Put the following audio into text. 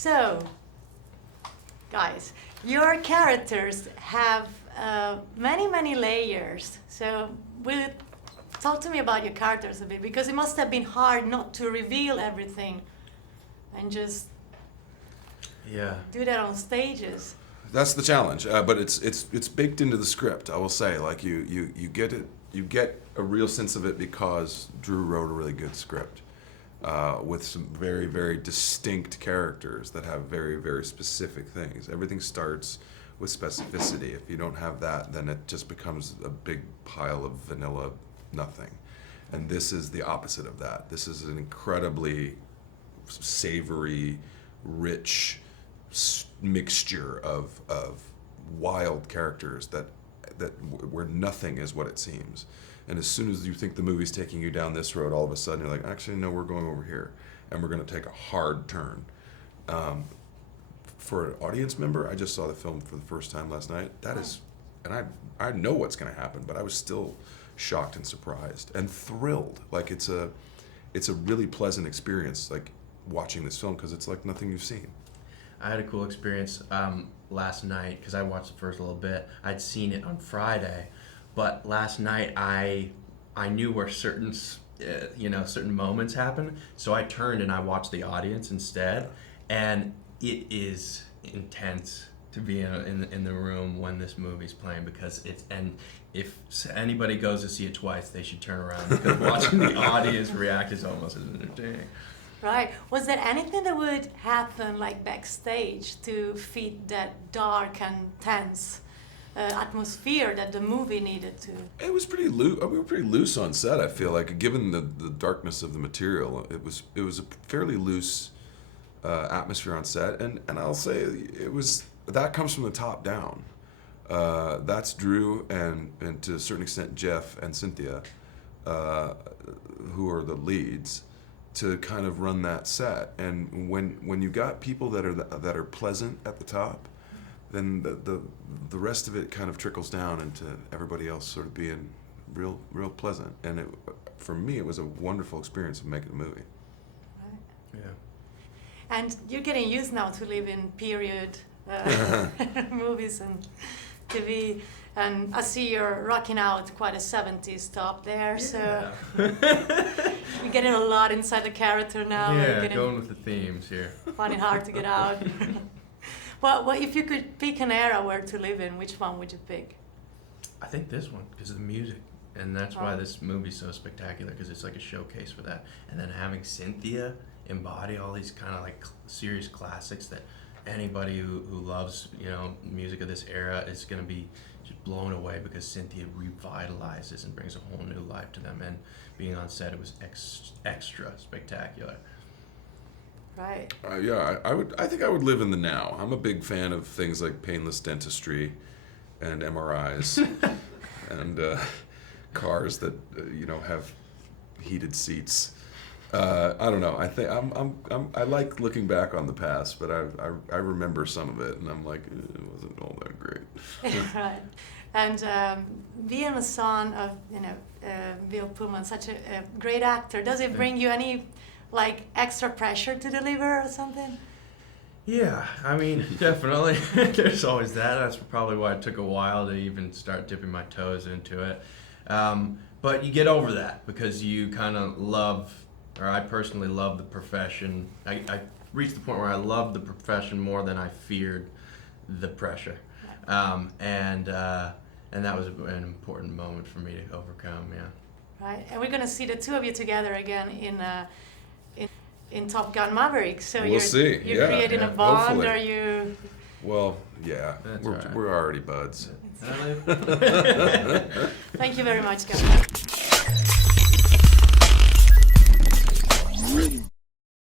So, guys, your characters have many layers. So, talk to me about your characters a bit, because it must have been hard not to reveal everything and just do that on stages. That's the challenge, but it's baked into the script. I will say, like you get it, you get a real sense of it because Drew wrote a really good script with some very distinct characters that have very specific things. Everything starts with specificity. If you don't have that, then it just becomes a big pile of vanilla nothing. And this is the opposite of that. This is an incredibly savory, rich mixture of wild characters that where nothing is what it seems. And as soon as you think the movie's taking you down this road, all of a sudden you're like, actually no, we're going over here, and we're going to take a hard turn. For an audience member, I just saw the film for the first time last night. That is, and I know what's going to happen, but I was still shocked and surprised and thrilled. Like it's a really pleasant experience, like watching this film, because it's like nothing you've seen. I had a cool experience last night because I watched the first little bit. I'd seen it on Friday, but last night I knew where certain moments happen, so I turned and I watched the audience instead, and it is intense to be in the room when this movie's playing, because if anybody goes to see it twice, they should turn around, because watching the audience react is almost as entertaining. Right. Was there anything that would happen like backstage to feed that dark and tense atmosphere that the movie needed to? It was pretty loose. We were pretty loose on set. I feel like, given the darkness of the material, it was a fairly loose atmosphere on set. And I'll say that comes from the top down. That's Drew and to a certain extent Jeff and Cynthia, who are the leads, to kind of run that set. And when you got people that are pleasant at the top, then the rest of it kind of trickles down into everybody else sort of being real pleasant. And for me, it was a wonderful experience of making the movie. Right. Yeah. And you're getting used now to live in period movies and TV. And I see you're rocking out quite a 70s top there, so you're getting a lot inside the character now. Yeah, going with the themes here. Find it hard to get out. Well, if you could pick an era where to live in, which one would you pick? I think this one, because of the music. And that's why this movie's so spectacular, because it's like a showcase for that. And then having Cynthia embody all these kind of like serious classics that anybody who loves, music of this era is going to be just blown away, because Cynthia revitalizes and brings a whole new life to them. And being on set, it was extra spectacular. Right. I think I would live in the now. I'm a big fan of things like painless dentistry and MRIs and cars that have heated seats. I don't know. I think I like looking back on the past, but I remember some of it, and I'm like, it wasn't all that great. Right. And being a son of Bill Pullman, such a great actor, does it bring you any like extra pressure to deliver or something? Yeah, I mean, definitely. There's always that. That's probably why it took a while to even start dipping my toes into it. But you get over that, because you kind of love, or I personally love the profession. I reached the point where I loved the profession more than I feared the pressure. And that was an important moment for me to overcome, yeah. Right, and we're going to see the two of you together again in Top Gun Maverick. So we'll see. You're creating a bond, hopefully. Are you? Well, yeah, That's we're already buds. Thank you very much, guys.